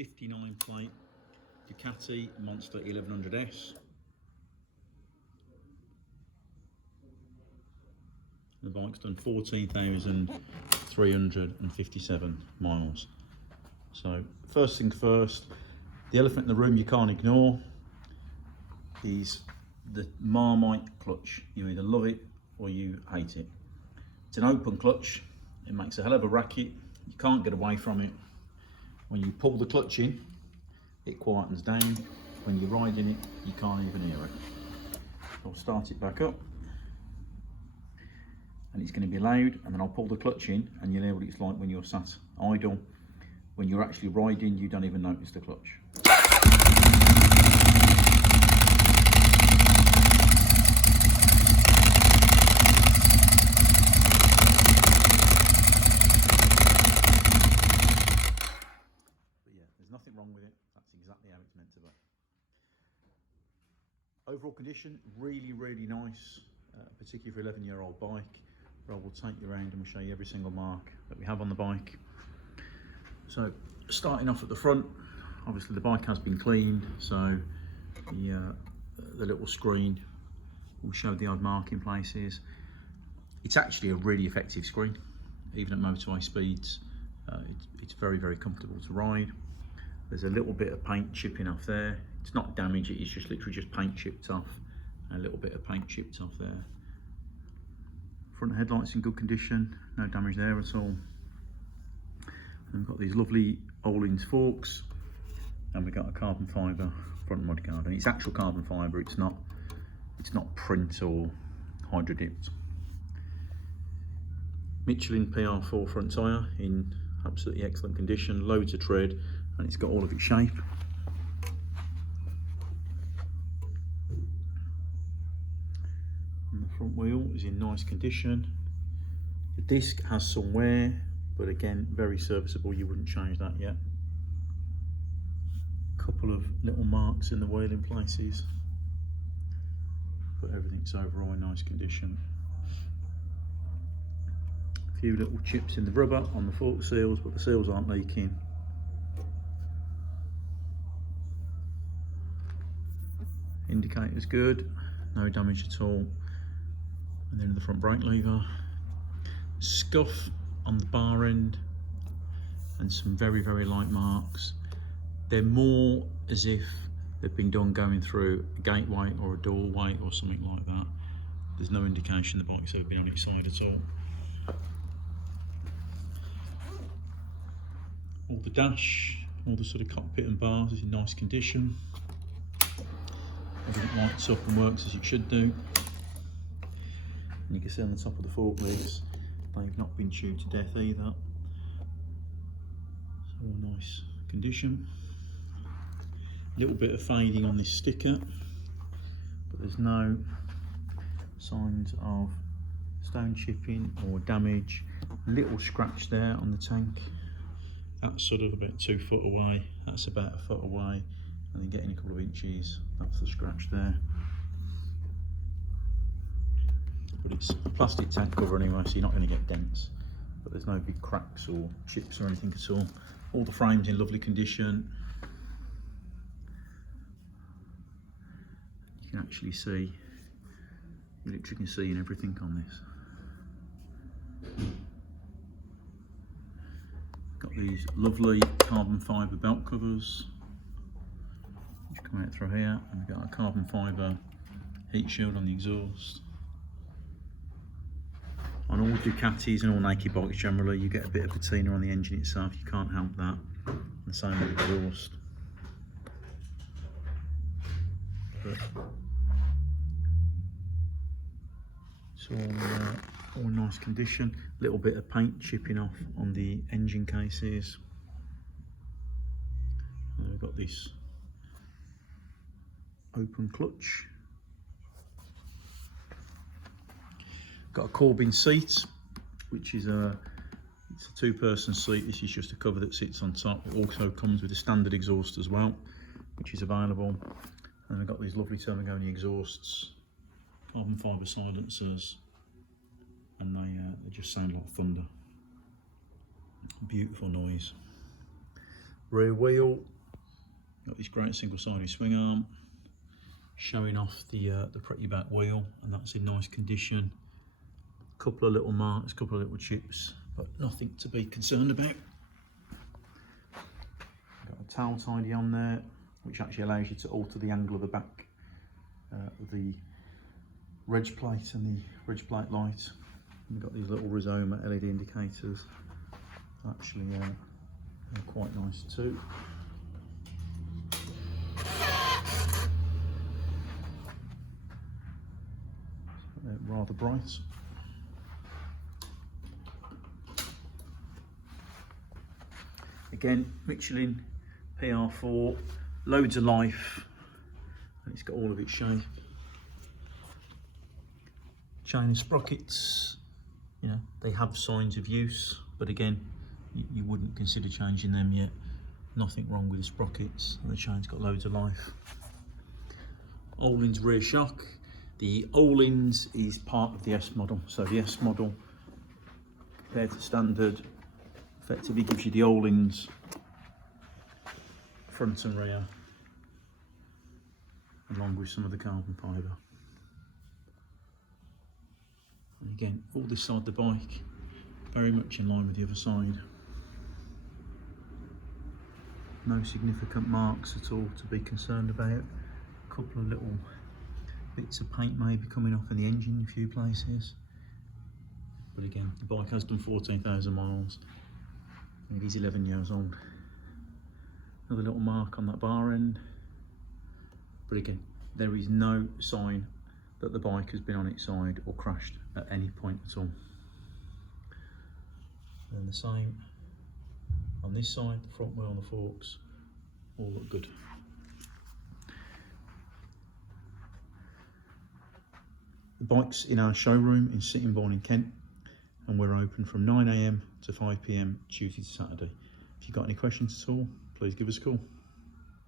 59 plate Ducati Monster 1100S. The bike's done 14,357 miles. So first thing first, the elephant in the room you can't ignore is the Marmite clutch. You either love it or you hate it. It's an open clutch. It makes a hell of a racket. You can't get away from it. When you pull the clutch in, it quietens down. When you're riding it, you can't even hear it. I'll start it back up. And it's going to be loud, and then I'll pull the clutch in and you'll hear what it's like when you're sat idle. When you're actually riding, you don't even notice the clutch. But yeah, there's nothing wrong with it. That's exactly how it's meant to be. Overall condition, really, really nice, particularly for an 11-year-old bike. I will take you around and we'll show you every single mark that we have on the bike. So starting off at the front, obviously the bike has been cleaned, so the little screen will show the odd marking places. It's actually a really effective screen, even at motorway speeds. It's very, very comfortable to ride. There's a little bit of paint chipping off there. It's not damage, it's just literally just paint chipped off. A little bit of paint chipped off there. Front headlights in good condition, no damage there at all. And we've got these lovely Ohlins forks, and we've got a carbon fibre front mudguard. And it's actual carbon fibre, it's not print or hydro dipped. Michelin PR4 front tyre in absolutely excellent condition, loads of tread, and it's got all of its shape. And the front wheel is in nice condition. The disc has some wear, but again, very serviceable. You wouldn't change that yet. Couple of little marks in the wheel in places, but everything's overall in nice condition. A few little chips in the rubber on the fork seals, but the seals aren't leaking. Indicator's good, no damage at all. And then the front brake lever. Scuff on the bar end and some very, very light marks. They're more as if they've been done going through a gateway or a doorway or something like that. There's no indication the bike's ever been on its side at all. All the dash, all the sort of cockpit and bars is in nice condition. Everything lights up and works as it should do. And you can see on the top of the fork legs, they've not been chewed to death either. So all nice condition. A little bit of fading on this sticker, but there's no signs of stone chipping or damage. A little scratch there on the tank. That's sort of about 2 foot away. That's about 1 foot away. And then getting a couple of inches, that's the scratch there. But it's a plastic tank cover anyway, so you're not going to get dents. But there's no big cracks or chips or anything at all. All the frames in lovely condition. You can actually see, you literally can see in everything on this. Got these lovely carbon fibre belt covers, which come out through here, and we've got a carbon fibre heat shield on the exhaust. On all Ducatis and all naked bikes generally, you get a bit of patina on the engine itself, you can't help that. And the same with the exhaust. But it's all in nice condition. A little bit of paint chipping off on the engine cases. And we've got this open clutch. Got a Corbin seat, which is it's a 2-person seat. This is just a cover that sits on top. It also comes with a standard exhaust as well, which is available. And we've got these lovely Termagoni exhausts, carbon fibre silencers, and they just sound like thunder. Beautiful noise. rear wheel. Got this great single-sided swing arm, showing off the pretty back wheel, and that's in nice condition. Couple of little marks, couple of little chips, but nothing to be concerned about. Got a towel tidy on there, which actually allows you to alter the angle of the back of the reg plate and the reg plate light. We've got these little Rizoma LED indicators. Actually, they're quite nice too. They're rather bright. Again, Michelin PR4, loads of life, and it's got all of its shape. Chain and sprockets, you know, they have signs of use, but again, you wouldn't consider changing them yet. Nothing wrong with the sprockets, and the chain's got loads of life. Öhlins rear shock. The Öhlins is part of the S model, so the S model compared to standard effectively gives you the Öhlins front and rear, along with some of the carbon fibre. And again, all this side of the bike, very much in line with the other side. No significant marks at all to be concerned about. A couple of little bits of paint maybe coming off in the engine in a few places. But again, the bike has done 14,000 miles. It is 11 years old. Another little mark on that bar end. But again, there is no sign that the bike has been on its side or crashed at any point at all. And the same on this side, the front wheel and the forks all look good. The bike's in our showroom in Sittingbourne in Kent, and we're open from 9 AM to 5 PM Tuesday to Saturday. If you've got any questions at all, please give us a call.